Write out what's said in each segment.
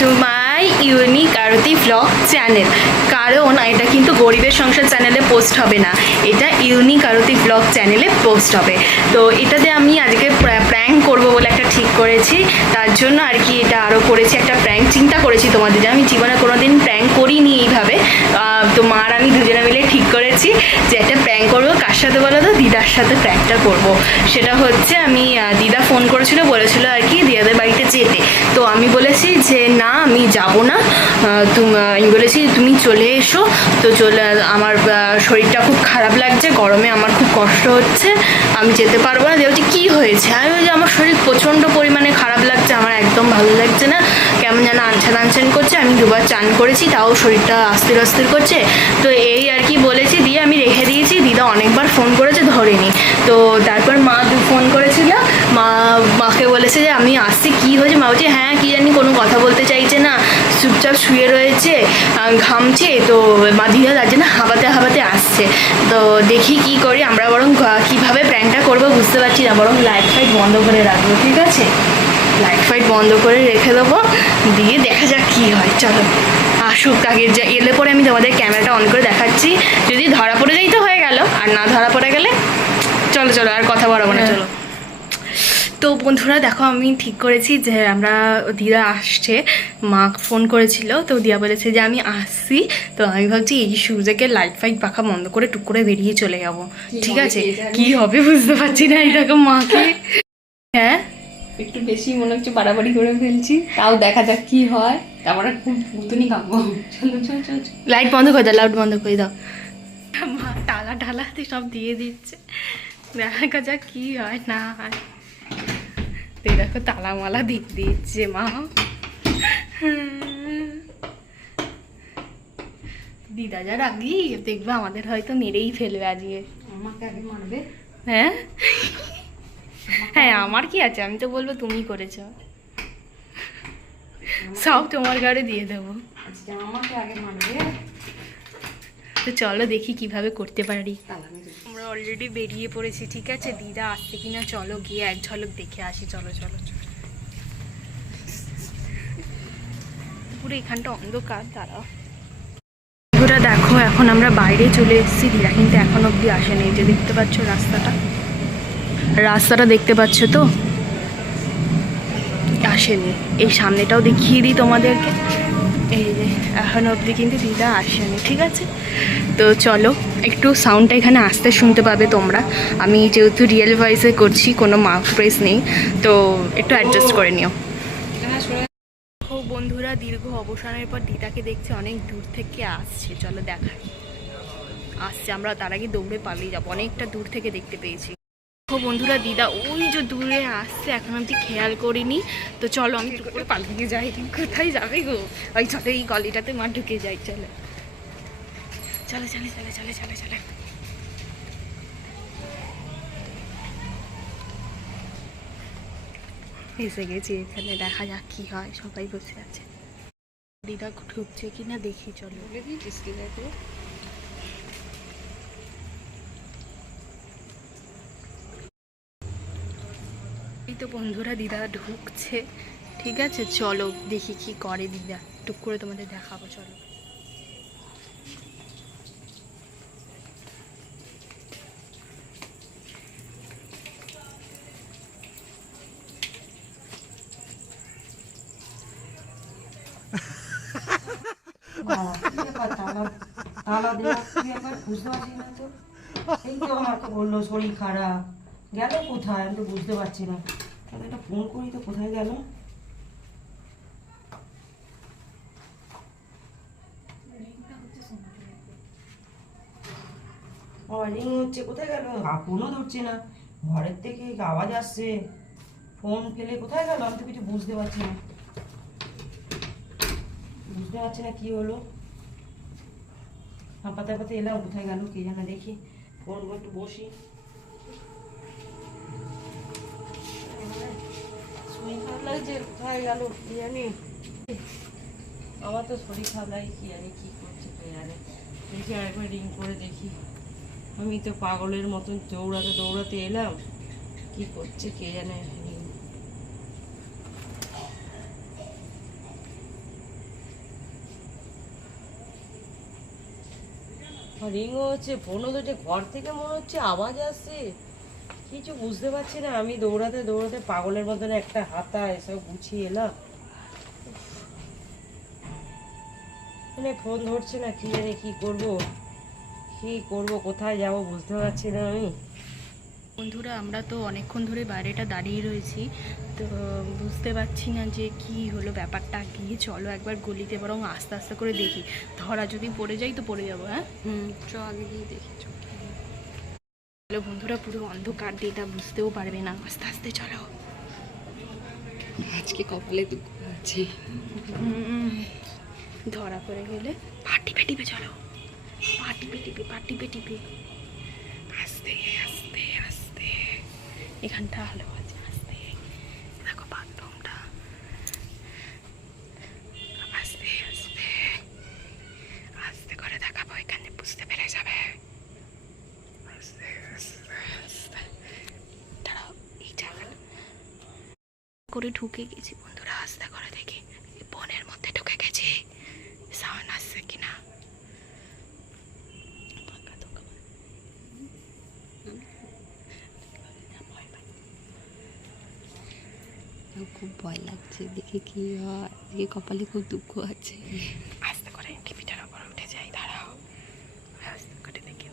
Two my unique Arati blog channel. কারণ এটা কিন্তু গরিবের সংসার চ্যানেলে পোস্ট হবে না, এটা ইউনিক আরতি ব্লগ চ্যানেলে পোস্ট হবে। তো এটাতে আমি আজকে প্র্যাঙ্ক করব বলে একটা ঠিক করেছি, তার জন্য আর কি এটা আরও করেছি, একটা প্র্যাঙ্ক চিন্তা করেছি তোমাদের, যে আমি জীবনে কোনো দিন প্র্যাঙ্ক করিনি এইভাবে। তো মা আর আমি দুজনে মিলে ঠিক করেছি যে একটা প্র্যাঙ্ক করবো। কার সাথে বলো তো? দিদার সাথে প্র্যাঙ্কটা করব। সেটা হচ্ছে আমি দিদা ফোন করেছিল, বলেছিল আর কি দিদাদের বাড়িতে যেতে। তো আমি বলেছি যে না আমি যাব না, আমি বলেছি তুমি চলে এসো। তো আমার শরীরটা খুব খারাপ লাগছে, গরমে আমার খুব কষ্ট হচ্ছে, আমি যেতে পারবো না। দেখছি কী হয়েছে? আমি বলছি আমার শরীর প্রচণ্ড পরিমাণে খারাপ লাগছে, আমার একদম ভালো লাগছে না, কেমন যেন আনছান আনছান করছে, আমি দুবার চান করেছি তাও শরীরটা অস্থির অস্থির করছে। তো এই আর কি বলেছি, দিয়ে আমি রেখে দিয়েছি। দিদা অনেকবার ফোন করেছে, ধরেনি। তো তারপর মা ফোন করেছিল, মাকে বলেছে যে আমি আসছি, কী হয়েছে? মা বলছে হ্যাঁ কী জানি, কোনো কথা বলতে চাইছে না, চুপচাপ শুয়ে রয়েছে, ঘামছে। তো মা দিদা তার জন্য হাঁপাতে হাঁপাতে আসছে। তো দেখি কি করি আমরা, বরং কীভাবে প্র্যাঙ্কটা করবো বুঝতে পারছি না, বরং লাইট ফাইট বন্ধ করে রাখবো, ঠিক আছে? লাইট ফাইট বন্ধ করে রেখে দেবো, দিয়ে দেখা যাক কী হয়। চলো আসুক আগে, যা এলে পরে আমি তোমাদের ক্যামেরাটা অন করে দেখাচ্ছি। যদি ধরা পড়ে যাই তো হয়ে গেল, আর না ধরা পড়ে গেলে চলো চলো আর কথা বাড়াবো না, চলো। তো বন্ধুরা দেখো, আমি ঠিক করেছি যে আমরা, দিদা আসছে, মা ফোন করেছিল, তো দিয়া বলেছে যে আমি আসছি। তো আমি ভাবছি এই সুযোগে লাইট ফাইট পাখা বন্ধ করে টুক করে বেরিয়ে চলে যাব, ঠিক আছে? কি হবে বুঝতে পারছি না, এই দেখো মাকে। হ্যাঁ একটু বেশি মনে হচ্ছে বাড়াবাড়ি করে ফেলছি, তাও দেখা যাক কি হয়, তারপরে খুব ভুতুনি খাবো। চলো চলো চলো, লাইট বন্ধ করে দাও, লাইট বন্ধ করে দাও। মা টালা টালাতে সব দিয়ে দিচ্ছে, দেখা যাক কি হয় না হয়। তো দেখো তালা মালা দিয়ে দিচ্ছে মা। দিদা যার আগেই দেখবে আমাদের হয়তো মেরেই ফেলবে আজকে। আমাকে আগে মারবে? হ্যাঁ হ্যাঁ, আমার কি আছে, আমি তো বলবো তুমি করেছ, সব তোমার ঘরে দিয়ে দেবো। আজকে আমাকে আগে মারবে। তো চলো দেখি কিভাবে করতে পারি। আমরা অলরেডি বেরিয়ে পড়েছি, ঠিক আছে? দিদা আসছে কিনা চলো গিয়ে এক ঝলক দেখে আসি, চলো চলো চলো। পুরো এখানটা অন্ধকার, দাঁড়াও। বন্ধুরা দেখো, এখন আমরা বাইরে চলে এসেছি, দিদা কিন্তু এখন অবধি আসেনি। এই যে দেখতে পাচ্ছ রাস্তাটা দেখতে পাচ্ছ তো, আসেনি। এই সামনেটাও দেখিয়ে দিই তোমাদেরকে, এই যে এখন অবধি কিন্তু দিদা আসেনি, ঠিক আছে? তো চলো, একটু সাউন্ডটা এখানে আসতে শুনতে পাবে তোমরা, আমি যেহেতু রিয়েল ভয়েসে করছি, কোনো মাউথ প্রেস নেই, তো একটু অ্যাডজাস্ট করে নিও। বন্ধুরা দীর্ঘ অবসানের পর দিদাকে দেখছি অনেক দূর থেকে আসছে, চলো দেখাই। আসছে, আমরা তার আগে দৌড়ে পালিয়ে যাবো, অনেকটা দূর থেকে দেখতে পেয়েছি। বন্ধুরা দিদা ওই যে দূরে আসছে, এখন আমি খেয়াল করিনি। তো চলো আমি টুক করে পালিয়ে যাই। কোথায় যাবে গো? ওই চলো এই গলিটাতে মা ঢুকে যাই, চলো চলো চলে চলে চলে চলে চলে। এসে গেছি এখানে, দেখা যাক কি হয়। সবাই বসে আছে, দিদা ঢুকছে কিনা দেখি, চলো। এই তো বন্ধুরা দিদা ঢুকছে, ঠিক আছে? চলো দেখি কি করে দিদা, টুক করে তোমাদের দেখাবো, চলো। বললো শরীর খারাপ, গেল কোথায় আমি তো বুঝতে পারছি না। তাহলে একটা ফোন করি তো, কোথায় গেল? রিং হচ্ছে, কোথায় গেল? ফোনও ধরছে না, ঘরের থেকে আওয়াজ আসছে, ফোন ফেলে কোথায় গেল? আমি তো কিছু বুঝতে পারছি না, কি হলো। হাঁপাতে হাঁপাতে এলাম, কোথায় গেল কে জানে, দেখি ফোন একটু বসি। শরীর খারাপ লাগছে, কোথায় গেল কি জানি। আমার তো শরীর খারাপ লাগে, কি জানি কি করছে কে জানে। দেখি আরেকবার রিং করে দেখি। আমি তো পাগলের মতন দৌড়াতে দৌড়াতে এলাম, কি করছে কে জানে। রিংও হচ্ছে, ফোনও তো যে ঘর থেকে মনে হচ্ছে আওয়াজ আসছে, কিছু বুঝতে পারছি না। আমি দৌড়াতে দৌড়াতে পাগলের মতন একটা হাতা এসব গুছিয়ে এলাম, মানে ফোন ধরছে না, কি জানি কি করব, কোথায় যাব বুঝতে পারছি না আমি। বন্ধুরা আমরা তো অনেকক্ষণ ধরে বাইরেটা দাঁড়িয়ে রয়েছি, তো বুঝতে পারছি না যে কি হলো ব্যাপারটা। গিয়ে চলো একবার গলিতে বরং আস্তে আস্তে করে দেখি, ধরা যদি পড়ে যাই তো পড়ে যাবো। হ্যাঁ চ আগে গিয়ে দেখি। চলো বন্ধুরা, পুরো অন্ধকার দিয়ে এটা বুঝতেও পারবে না, আস্তে আস্তে চলো। আজকে কপালে দুঃখ আছে। ধরা পড়ে গেলে পা টিপে টিপে চলো, পা টিপে টিপে আস্তে আস্তে আস্তে। এখানটা আলো আছে, আস্তে দেখো বাথরুমটা, আস্তে আস্তে আস্তে করে দেখাবো, এখানে বুঝতে পেরে যাবে। আস্তে আস্তে আস্তে দাঁড়াও, এই জায়গাটা করে ঢুকে গেছি বন্ধুরা, আস্তে করে দেখি বনের মধ্যে ঢুকে গেছি, সাউন্ড আসছে কিনা। খুব ভয় লাগছে, দেখে কি হয়। আজকে কপালে খুব দুঃখ আছে। আস্তে করে টিভিটার উপর উঠে যাই, দাঁড়াও, আস্তে করে দেখি।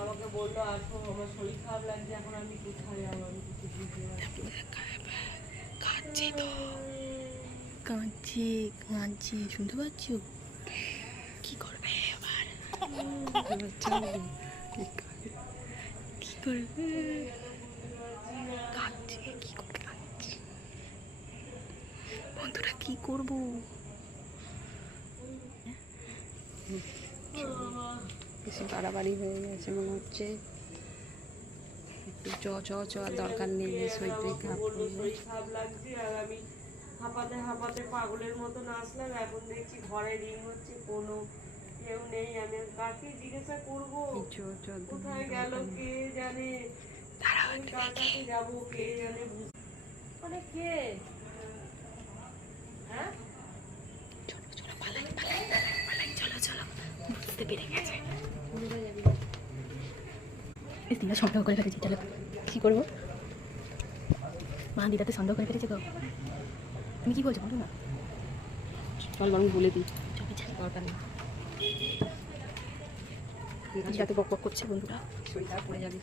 আমাকে বললো আসো, আমার শরীর খারাপ লাগছে, এখন আমি কোথায় যাবো, আমি কিছু বুঝতে পারছি না। কাঁদছি তো, কাঁদছি, শুনতে পাচ্ছ? কি করবে আবার, কি করবে? কাঁদছি, কি করবে? কাঁদছি বন্ধুরা, কি করবো? বেশি বাড়াবাড়ি হয়ে গেছে মনে হচ্ছে। একটু চ আর দরকার নেই, শরীরটাই খারাপ বললো করবে। শরীর খারাপ লাগছে, আর আমি হাঁপাতে হাঁপাতে পাগলের মতন আসলাম। এখন দেখছি ঘরে রিং হচ্ছে, কোনো কেউ নেই, আমি কাকে জিজ্ঞাসা করবো, কোথায় গেল কে জানে, আমি কার কাছে যাবো কে জানে, মানে কে? হ্যাঁ চলো পালাই, চলো বুঝতে পেরে গেছে। দিদা সন্দেহ করে ফেলেছি, চলো কি করবো? মা দিদাতে সন্দেহ করে ফেলেছে তো। তুমি কি বলছো বলো না? চল বরং বলে দিই, চলো চলো, দরকার নেই। দিদাতে বক বক করছে বন্ধুরা। শরীর খারাপ পড়ে যাবি।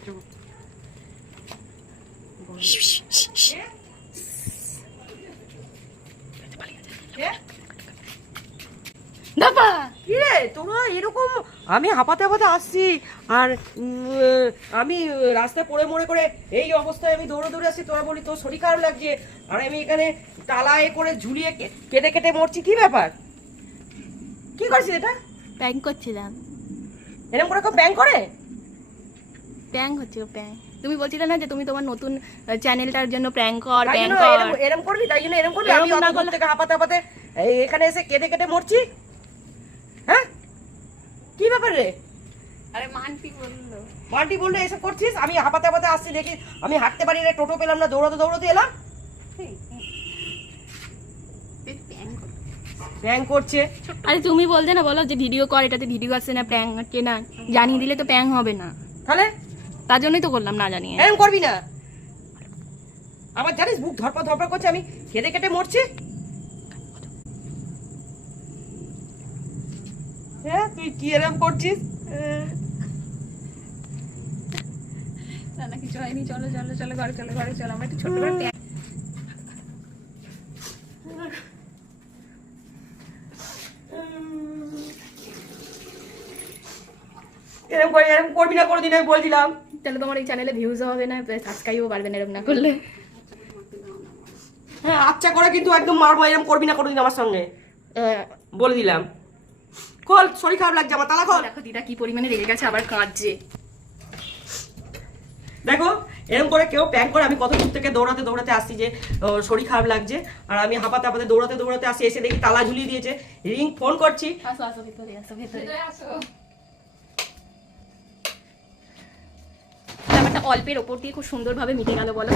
দাপা কি রে তোরা এরকম? আমি হাঁপাতে হাঁপাতে আসছি, আর আমি রাস্তায় পড়ে মরে করে এই অবস্থায় আমি দৌড়ে দৌড়ে আসছি, তোরা বলি তোর শরীর খারাপ লাগছে, আর আমি এখানে তালায় করে ঝুলিয়ে কেটে কেটে মরছি। কি ব্যাপার? কি করছিস এটা? প্যাং করছিলাম। এরকম করে কেউ ব্যাং করে? প্যাং হচ্ছে প্যাং। তুমি বলছিলে না যে তুমি তোমার নতুন চ্যানেলটার জন্য প্র্যাঙ্ক কর, তাই প্যাং জন্য কর। এরকম করবি, তাই জন্য এরকম করবি? আমি এরকম অত না দূর করলে- থেকে হাঁপাতে হাঁপাতে এখানে এসে কেটে কেটে মরছি। হ্যাঁ কি ব্যাপার রে? আরে মানটি বললো। মান্টি বললো এসব করছিস? আমি হাঁপাতে হাঁপাতে আসছি, দেখি আমি হাঁটতে পারি না, টোটো পেলাম না, দৌড়াতে দৌড়াতে এলাম। ব্যাং করছে। আরে তুমি বলতে না, বলো যে ভিডিও কর, এটাতে ভিডিও আসছে না, প্র্যাঙ্ক হচ্ছে না, জানিয়ে দিলে তো প্যাং হবে না। তাহলে তার জন্যই তো করলাম না জানিয়ে। এরকম করবি না। আমার জানিস বুক ধরপড় ধরপড় করছে, আমি কেটে কেটে মরছি। হ্যাঁ তুই কি এরকম করছিস? না না কিছু হয়নি, চলো ঘরে চলো, আমরা একটু ছোট করে প্যাং। এরকম করবি না কোনোদিন, আমি বলছিলাম। তাহলে তোমার এই চ্যানেলে ভিউজ হবে না, সাবস্ক্রাইবও পারবে না এরকম না করলে। হ্যাঁ আচ্ছা করে কিন্তু একদম মারবো, এরকম করবি না কোনোদিন আমার সঙ্গে, বলে দিলাম। খোল, শরীর খারাপ লাগছে আমার, তালা খোল। দেখো দিদা কি পরিমাণে রেগে গেছে, আবার কাঁদছে। দেখো এরকম করে কেউ প্যাং করে, আমি কত দূর থেকে দৌড়াতে দৌড়াতে আসছি যে শরীর খারাপ লাগছে, আর আমি হাঁপাতে হাঁপাতে দৌড়াতে দৌড়াতে আসছি, এসে দেখি তালা ঝুলিয়ে দিয়েছে, রিং ফোন করছি। আসো ভিতরে আসো। ব্যাপারটা অল্পের ওপর দিয়ে খুব সুন্দরভাবে মিটে গেল বলো।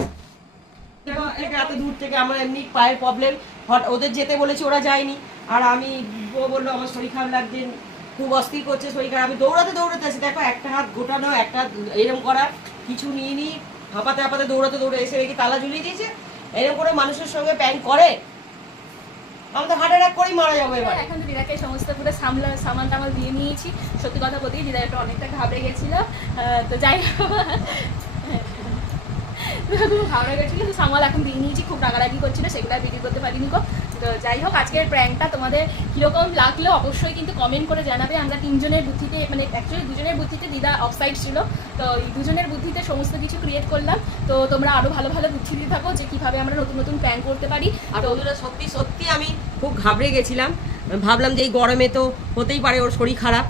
দেখো এত দূর থেকে আমার এমনি পায়ের প্রবলেম, ওদের যেতে বলেছি, ওরা যায়নি। আর আমি ও বললো আমার শরীর খারাপ লাগছে, খুব অস্থির করছে শরীর খারাপ। আমি দৌড়াতে দৌড়াতে আছি, দেখো একটা হাত গোটানো, একটা হাত এরকম করা, কিছু নিয়ে নি, হাঁপাতে হাঁপাতে দৌড়াতে দৌড়ে এসে দেখি তালা ঝুলিয়ে দিয়েছে। এরকম করে মানুষের সঙ্গে প্র্যাঙ্ক করে, আমাদের হার্ট অ্যাটাক করেই মারা যাবো এবার। এখন তো দিদাকে সমস্ত পুরো সামান টামাল দিয়ে নিয়েছি। সত্যি কথা বলতে দিদা একটু অনেকটা ঘাবড়ে গেছিল, তো যাই হোক খুব ঘাবড়ে গেছিলো, তো সামাল এখন দিয়ে নিয়েছি। খুব রাগারাগি করছিল, সেগুলো আর ভিডিও করতে পারিনি গো। তো যাই হোক, আজকের প্র্যাঙ্কটা তোমাদের কীরকম লাগলো অবশ্যই কিন্তু কমেন্ট করে জানাবে। আমরা তিনজনের বুদ্ধিতে, মানে অ্যাকচুয়ালি দুজনের বুদ্ধিতে, দিদা অফসাইড ছিল, তো এই দুজনের বুদ্ধিতে সমস্ত কিছু ক্রিয়েট করলাম। তো তোমরা আরও ভালো ভালো বুদ্ধি দিয়ে থাকো যে কীভাবে আমরা নতুন নতুন প্র্যাঙ্ক করতে পারি। আর বন্ধুরা সত্যি সত্যি আমি খুব ঘাবড়ে গেছিলাম, ভাবলাম যে এই গরমে তো হতেই পারে ওর শরীর খারাপ।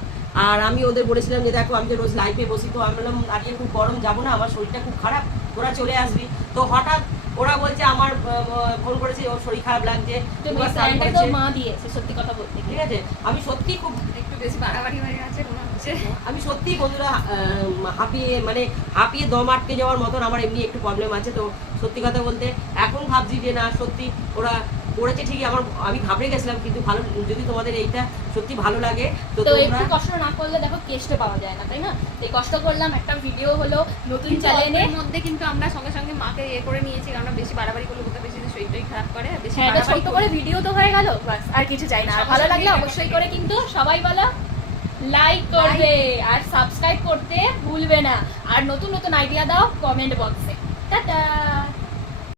আর আমি ওদের বলেছিলাম যে দেখো আমি যে রোজ লাইফে বসি, তো আমি বললাম আজকে খুব গরম যাবো না, আমার শরীরটা খুব খারাপ, তোরা চলে আসবি। তো হঠাৎ ওরা বলছে, আমার ফোন করেছে ওর শরীর খারাপ লাগছে, তো মা দিয়েছে সত্যি কথা বলতে, ঠিক আছে। আমি সত্যি খুব একটু বেশি বাড়াবাড়ি হয়ে আছে মনে হচ্ছে। আমি সত্যি বন্ধুরা হাঁপিয়ে দম আটকে যাওয়ার মতন আমার এমনি একটু প্রবলেম আছে। তো সত্যি কথা বলতে এখন ভাবছি যে না, সত্যি ওরা করেছে ঠিকই, আমি ঘাবড়ে গেছিলাম, কিন্তু ভালো, যদি তোমাদের এইটা সত্যি ভালো লাগে তো একটু কষ্ট না করলে দেখো কেষ্ট পাওয়া যায় না, তাই না? এই কষ্ট করলাম, একটা ভিডিও হলো নতুন চ্যানেলের মধ্যে, কিন্তু আমরা সঙ্গে সঙ্গে মাকে করে নিয়েছি, কারণ বেশি বাড়াবাড়ি করলে বোধহয় বেশি শরীরটাই খারাপ করে। হ্যাঁ, এটা ছোট্ট করে ভিডিও তো হয়ে গেল, বাস আর কিছু চাই না। আর ভালো লাগলে অবশ্যই করে কিন্তু সবাই বলো লাইক করবে আর সাবস্ক্রাইব করতে ভুলবে না। আর নতুন নতুন আইডিয়া দাও কমেন্ট বক্সে। টাটা।